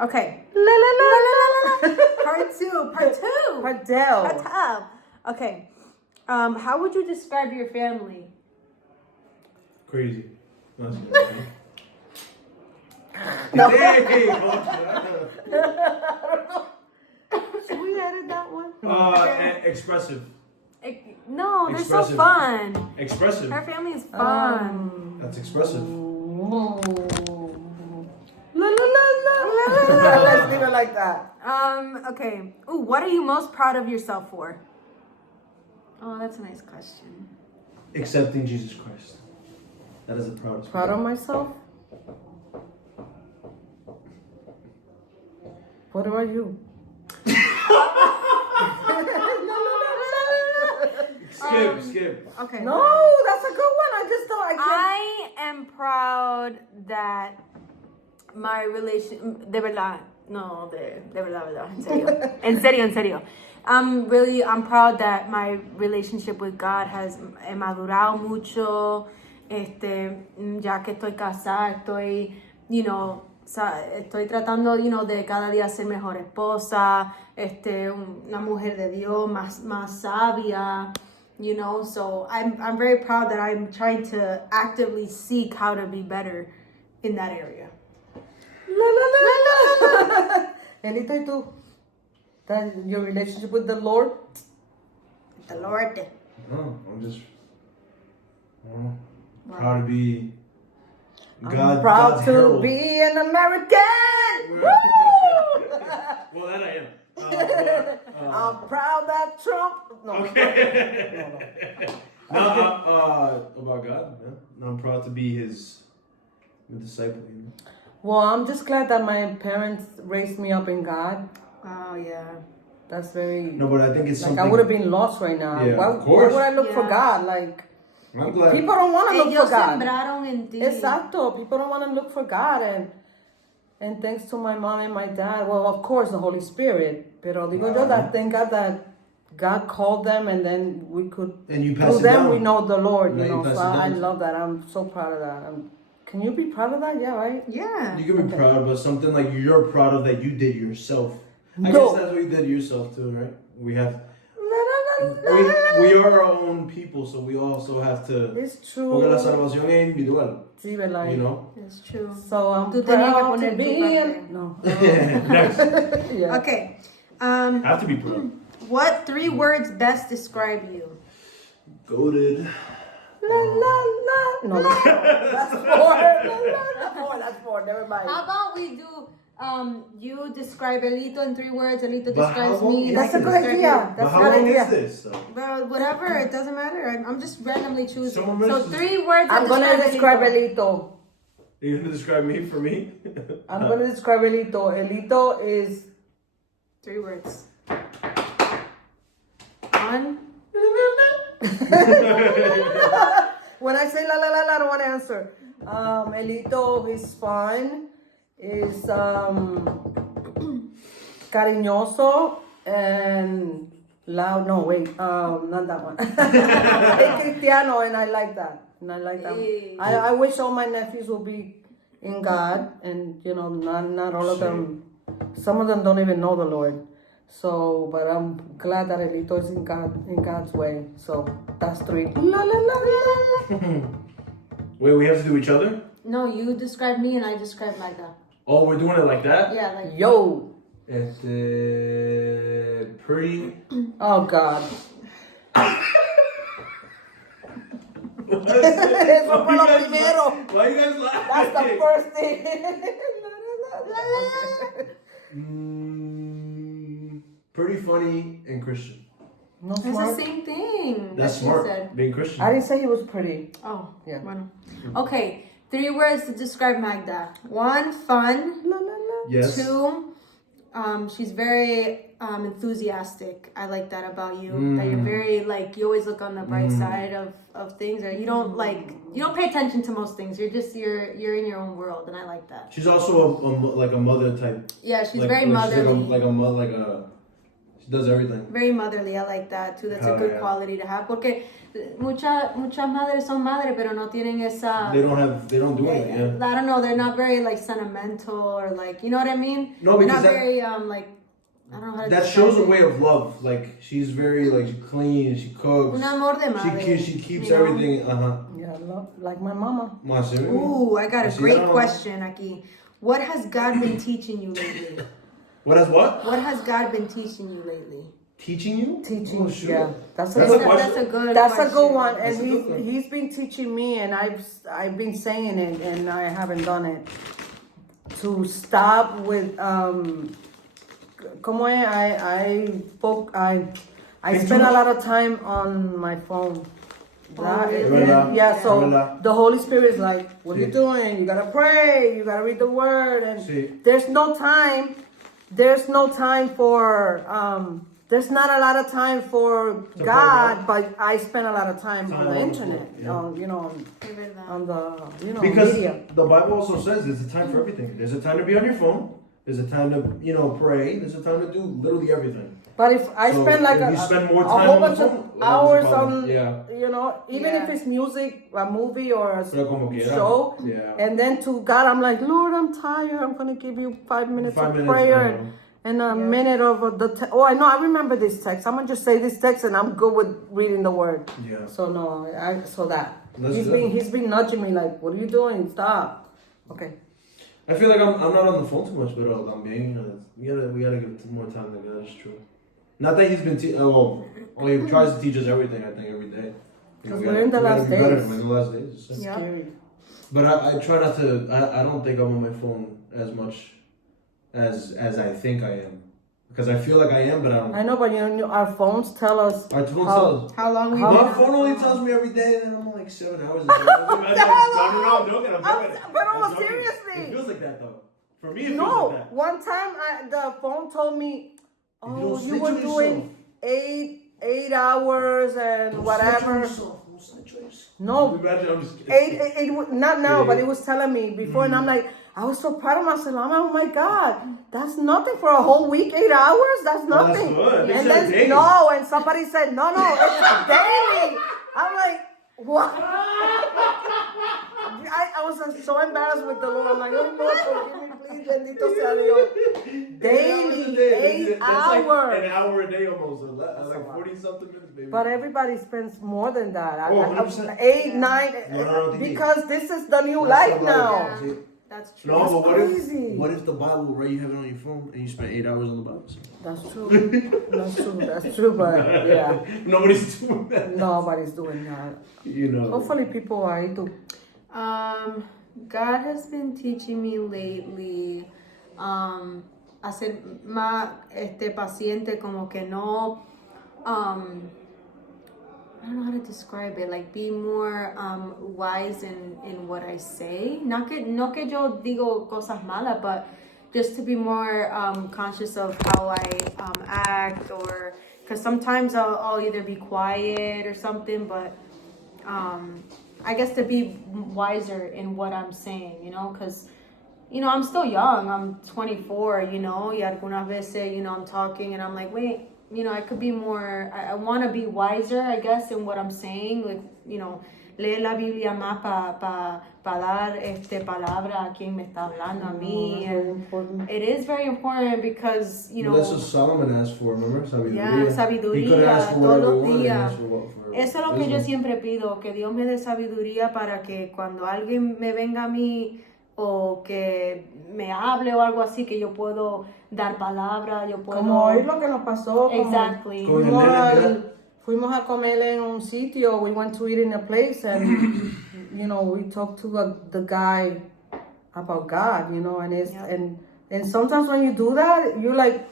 Okay. La la la la la. Part two. Pardell. Okay. How would you describe your family? Crazy. No, that's good. No. Hey, Should we edit that one? expressive. No, they're so Expressive. fun. Expressive. Her family is fun. That's expressive. La la la la. Let's leave it like that. Okay. Ooh, what are you most proud of yourself for? Oh, that's a nice question. Accepting Jesus Christ. That is the proudest. Proud of myself. What about you? Skip. Okay. No, that's a good one. I just don't. I can't. I am proud that my relation, de verdad, no, de verdad, en serio. I'm proud that my relationship with God has madurado mucho. Ya que estoy casada, estoy, estoy tratando, de cada día ser mejor esposa, una mujer de Dios más sabia. So I'm very proud that I'm trying to actively seek how to be better in that area. La la la la. Elito, ¿y tú? That your relationship with the Lord? The Lord. No, I'm just proud to be I'm proud God's to herald. be an American. Woo! Well, that I am. I'm proud that Trump. No. Okay. No, about God, man. I'm proud to be His disciple. Well, I'm just glad that my parents raised me up in God. Oh, yeah. That's very. No, but I think it's Like something. I would have been lost right now. Yeah, why, of course. why would I look for Yeah. God? Like I'm glad. people don't want to look Ellos for God. sembraron en ti. Exacto. People don't want to look for God, and thanks to my mom and my dad. Well, of course, the Holy Spirit. Pero digo yo that thank God that God called them, and then we could. And you pass Through it them, down. we know the Lord. Yeah, You you know, pass so it down. I love that. I'm so proud of that. Can you be proud of that? Yeah, right. Yeah. You can be Okay. proud, but something like you're proud of that you did yourself. I No. guess that's what you did yourself too, right? We have. We are our own people, so we also have to. It's Porque la true. salvación es individual, Sí, ¿verdad? you know. It's true. So I'm Tú tenías que proud poner to tu be parte. No. Next, Yeah. Okay. have to be proud. What 3 words best describe you? Goated. La la la. No, that's 4. That's 4. That's 4. Never mind. How about we do you describe Elito in 3 words, Elito But describes how long me. is and I That's a this? good describe idea. you. But That's a how good long idea. is this though? Well, whatever, it doesn't matter. I'm just randomly choosing. Someone So mentioned- 3 words. I'm that gonna describe Elito. Elito. You're gonna describe me for me? I'm gonna describe Elito. Elito is 3 words. 1. when I say la la la la, I don't want to answer. Elito is fun, is cariñoso and loud. No, wait, not that one. Es cristiano, and I like that. And I like that. Hey. I wish all my nephews will be in God, and not all of them. Some of them don't even know the Lord. So, but I'm glad that Elito is in God's way. So that's 3. La la la la. Wait, we have to do each other? No, you describe me and I describe Magda. Oh, we're doing it like that? Yeah, like Yo. Pretty. Oh God. Why Eso fue lo primero. Why you guys laughing? That's the first thing. Pretty funny and Christian. No it's the smart. same thing. That's that she smart. said. Being Christian. I didn't say he was pretty. Oh, Yeah. bueno. Okay, 3 words to describe Magda. 1, fun. La la la. Yes. 2, she's very enthusiastic. I like that about you. That you're very you always look on the bright side of things, or you don't pay attention to most things. You're just you're in your own world, and I like that. She's also like a mother type. Yeah, she's Like- very like motherly. She's like a mother, like a. She does everything. Very motherly. I like that too. That's a Hell good yeah. quality to have. Porque muchas madres son madres, pero no tienen esa. They don't do anything. Yeah. I don't know. They're not very like sentimental or like, you know what I mean? No, They're because not that- very like, I don't know how to That describe shows a it. way of love. Like she's very like she cleans, she cooks. Un amor de madre. She keeps you know? everything. Yeah, like my mama. Ooh, I got a Así great no. question aquí. What has God been teaching you lately? What has what? What has God been teaching you lately? Teaching you? Teaching, Oh, shoot. yeah. That's a That's good a question. That's a good That's question. a good one, That's and a good one. he's been teaching me, and I've been saying it, and I haven't done it. To stop with como I spend a lot of time on my phone. That- really? yeah, so Verdad. the Holy Spirit is like, what are you Sí. doing? You gotta pray, you gotta read the word, and Sí. there's no time for there's not a lot of time for To God, pray, but I spend a lot of time on Time the on the internet, phone, yeah. Es verdad. on the Because media. the Bible also says there's a time for everything. There's a time to be on your phone. There's a time to pray. There's a time to do literally everything. But if I So spend like if a, you spend more a time whole on the bunch of phone, well, hours that's a problem. on, Yeah. even Yeah. if it's music, a movie or a Pero como quiera. show, Yeah. and then to God, I'm like, Lord, I'm tired. I'm gonna give you 5 minutes 5 of minutes, prayer know. and a minute of the. I know. I remember this text. I'm gonna just say this text, and I'm good with reading the word. Yeah. So no, so that That's he's good. been nudging me like, what are you doing? Stop. Okay. I feel like I'm not on the phone too much, but también, we gotta give more time to God. It's true. Not that he's been he tries to teach us everything. I think every day. Because we're in the last days. We're in the last days. It's Yeah. scary. But I try not to. I don't think I'm on my phone as much as I think I am, because I feel like I am, but I don't. I know, but our phones tell us. Our phone How- tells. How long we My phone only tells me every day that I'm on like 7 hours. I'm joking. But I'm joking. seriously. It feels like that though. For me, it feels No, like that. one time the phone told me, you "Oh, don't you snitch were on doing eight hours and whatever." No, Imagine I'm just kidding. eight, not now, Yeah. but it was telling me before, and I'm like, I was so proud of myself. I'm like, oh my God, that's nothing for a whole week, 8 hours. That's Oh, that's nothing. good. They And said then daily. no, and somebody said, no, it's daily. I'm like, what? I was so embarrassed with the Lord. I'm like, oh Lord, forgive me, please, bendito sea Dios. Daily, 8 That's hours. like an hour a day almost. Like 40 something minutes, baby. But everybody spends more than that. Oh, 100%. 8, 9, No, because this is the new That's life a lot now. of- see? That's true. No, but crazy. what if the Bible, right? You have it on your phone and you spend 8 hours on the Bible? That's true. That's true, but yeah, Nobody's doing that. nobody's doing that. You know. Hopefully people are into. God has been teaching me lately a ser más paciente, como que no I don't know how to describe it, like be more wise in what I say. No que yo digo cosas malas, but just to be more conscious of how I act, or because sometimes I'll either be quiet or something, but I guess to be wiser in what I'm saying, because I'm still young. I'm 24, y algunas veces, I'm talking and I'm like, wait, I could be more, I want to be wiser, I guess, in what I'm saying. Like, leer la Biblia más para dar palabra a quien me está hablando a mí. That's very important. It is very important because, That's what Solomon asked for, remember? Sabiduría. Yeah, sabiduría, He could ask for todos whatever los he wanted. He días. asked for Eso es lo que yo wisdom. siempre pido, que Dios me dé sabiduría para que cuando alguien me venga a mí o que me hable o algo así, que yo puedo dar palabra, yo puedo... Como hoy lo que nos pasó. Exactly. Con el nene, Fuimos a comer en un sitio. We went to eat in a place, and we talked to the guy about God. And it's Yeah. and sometimes when you do that, you're like.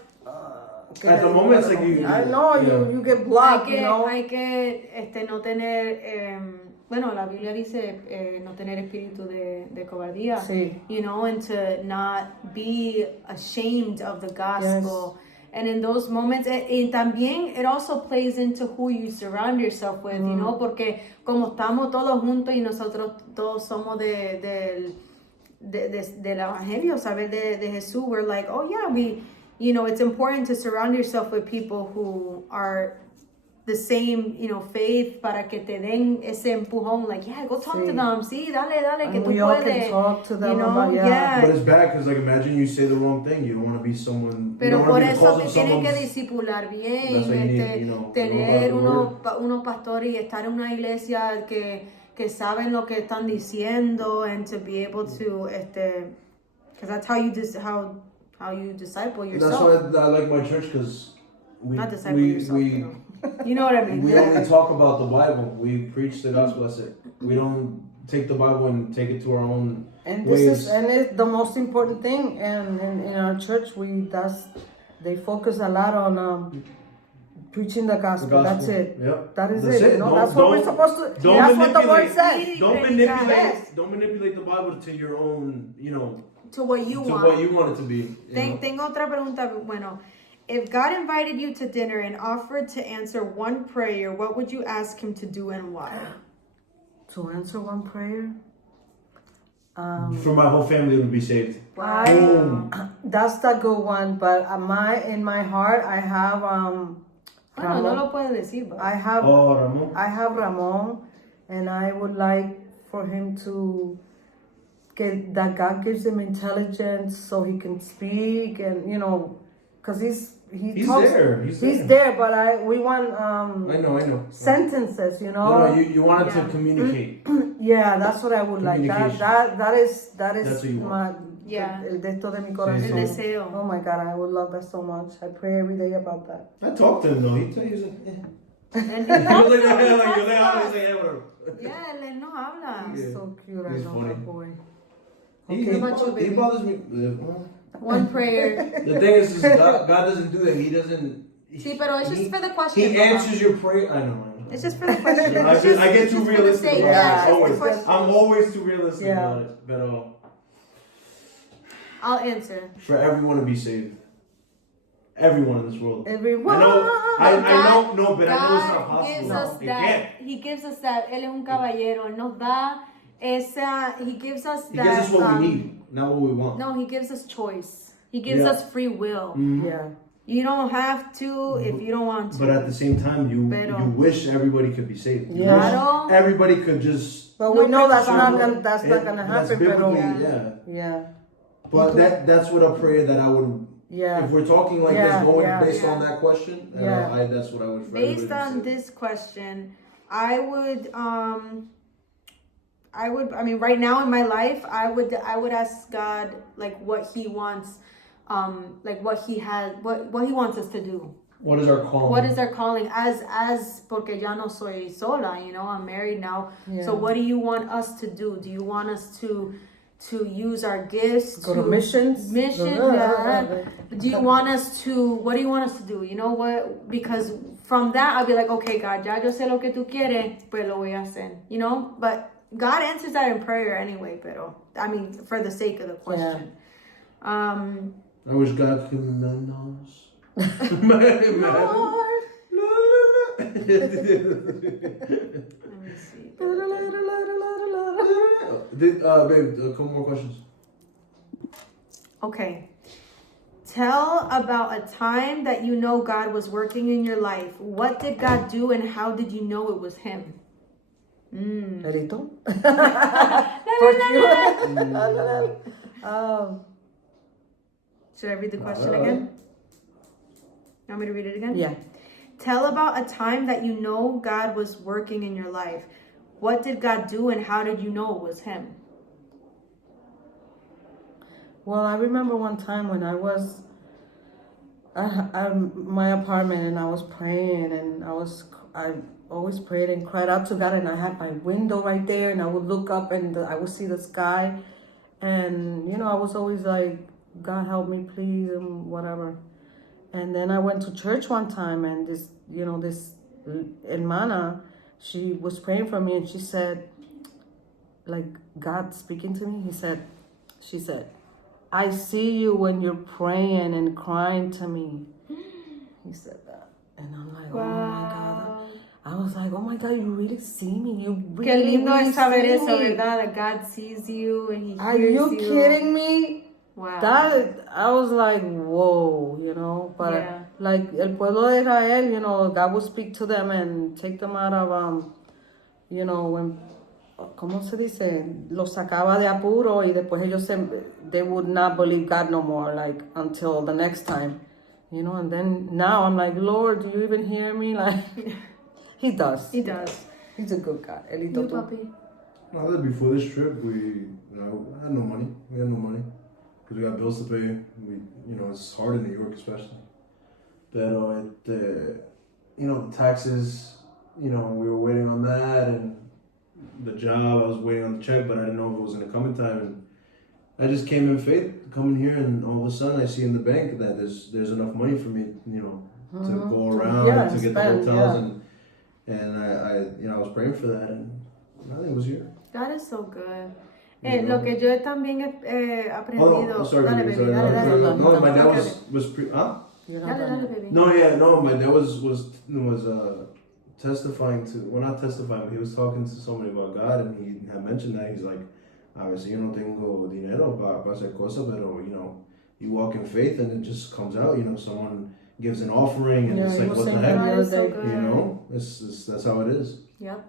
At the moment, it's like you- I know yeah. you get blocked. Hay que no tener, la Biblia dice no tener espíritu de cobardía, Sí. and to not be ashamed of the gospel. And in those moments, y también it also plays into who you surround yourself with, porque como estamos todos juntos y nosotros todos somos del evangelio, saber de Jesús, we're like, oh yeah, you know, it's important to surround yourself with people who are the same, you know, faith para que te den ese empujón, like, yeah, go talk to Sí. them. Sí, dale, que And tú we all puedes. can talk to them You know, about, yeah. But it's bad because, like, imagine you say the wrong thing. You don't want to be someone. Pero you don't por want to be the eso cause te of tienen que someone's. discipular bien, That's why you need, you know, tener know about the unos pastores y estar en una iglesia que saben lo que están diciendo, and to be able to, because that's how you how you disciple That's yourself. why I like my church, because Not disciple yourself, you know what I mean. we only talk about the Bible. We preach the gospel. That's it. We don't take the Bible and take it to our own And ways. it's the most important thing. And in our church, they focus a lot on preaching the gospel. That's it. Yep. That is That's it. You know, that's what we're supposed to. don't That's what the word manipulate- says. Don't manipulate the Bible to your own, you know, To what you to want. what you want it to be. you know? Tengo otra pregunta. Bueno, if God invited you to dinner and offered to answer one prayer, what would you ask him to do and why? To answer one prayer. For my whole family to be saved. Wow. That's the good one. But in my heart, I have Bueno, no Ramon. lo puedes decir, but I have Oh, Ramon. I have Ramon, and I would like for him to get that God gives him intelligence so he can speak, and you know, because he's talks, there. he's there, but we want I know. sentences, you know. No, you wanted to communicate. Yeah, that's what I would like. That is That's what you want. Yeah. el de esto de mi El corazón. deseo. Oh my God, I would love that so much. I pray every day about that. I talked to him though. He was like, And he was like, yeah, whatever. yeah, él no habla. He's so cute. I He's love funny. that boy. He baby? bothers me. One prayer. The thing is God doesn't do that. He doesn't. Sí, pero it's just for the question. He answers your prayer. I know. It's just for the question. I get too just for the realistic. sake. about it. Yeah, it's Always. just the question. I'm always too realistic Yeah. about it. But I'll answer. for everyone to be saved, everyone in this world. Everyone. I know, no, but I know it's not God possible. gives No, us you that. can't. He gives us that. Él es un caballero. Él nos da esa. He gives us He that. gives us what we need, not what we want. No, he gives us choice. He gives Yeah. us free will. Yeah. You don't have to if you don't want to. But at the same time, you Pero- wish everybody could be saved. You Yeah. wish Claro. everybody could just. But we know that's not preocupado. gonna happen. biblically, Pero yeah. yeah. But that's what a prayer that I would. Yeah. If we're talking like Yeah, this, going yeah. based on that question, Yeah. that's what I would. for Based everybody to on say. this question, I mean, right now in my life, I would ask God like what he wants, like what he wants us to do. What is our call? What is our calling as porque ya no soy sola, you know, I'm married now. Yeah. So what do you want us to do? Do you want us to use our gifts Go to missions. yeah. Do you want us to, what do you want us to do? You know what? Because from that, I'll be like, okay, God, ya yo sé lo que tú quieres, pues lo voy a hacer. You know? But God answers that in prayer anyway, pero, I mean, for the sake of the question. I wish God could $1 million. Let me see. Babe, a couple more questions. Okay. Tell about a time that you know God was working in your life. What did God do and how did you know it was Him? Perito. Should I read the question again? You want me to read it again? Yeah. Tell about a time that you know God was working in your life. What did God do and how did you know it was Him? Well, I remember one time when I was at my apartment and I was praying and I always prayed and cried out to God, and I had my window right there and I would look up and I would see the sky, and you know, I was always like, God help me please, and whatever. And then I went to church one time and this hermana, she was praying for me and she said, like God speaking to me, she said, I see you when you're praying and crying to me. He said that. And I'm like, oh my God. I was like, oh my God, you really see me? You really, Qué lindo really es saber see eso, me? ¿verdad? That God sees you and He Are hears you kidding me? Wow. That I was like, whoa, you know. But Yeah. like el pueblo de Israel, you know, God would speak to them and take them out of you know, when ¿cómo se dice? Los sacaba de apuro y después they would not believe God no more, like until the next time, you know. And then now I'm like, Lord, do you even hear me? Like, He does. He does. He's a good guy. Elito, You, tú. puppy. Now that before this trip, we had no money. We had no money because we got bills to pay. It's hard in New York, especially. Pero the taxes. We were waiting on that, and the job. I was waiting on the check, but I didn't know if it was gonna come in time. And I just came in faith, coming here, and all of a sudden I see in the bank that there's enough money for me, to go around Yeah, to get spend, the hotels, yeah. and I was praying for that, and nothing was here. God is so good. Yeah. Lo que yo también he aprendido. Oh, sorry, Dale, baby, baby, sorry, dale, no, dale. no, my dad Okay. was pre. Huh? You're not Dale, done dale, yet. baby. No, my dad was testifying to, well, not testifying, but he was talking to somebody about God, and he had mentioned that. He's like, a veces yo no tengo dinero para hacer cosas, pero, you walk in faith and it just comes out, someone gives an offering and Yeah, it's he like, was what the saying heck? God is so day. good. That's how it is. Yep.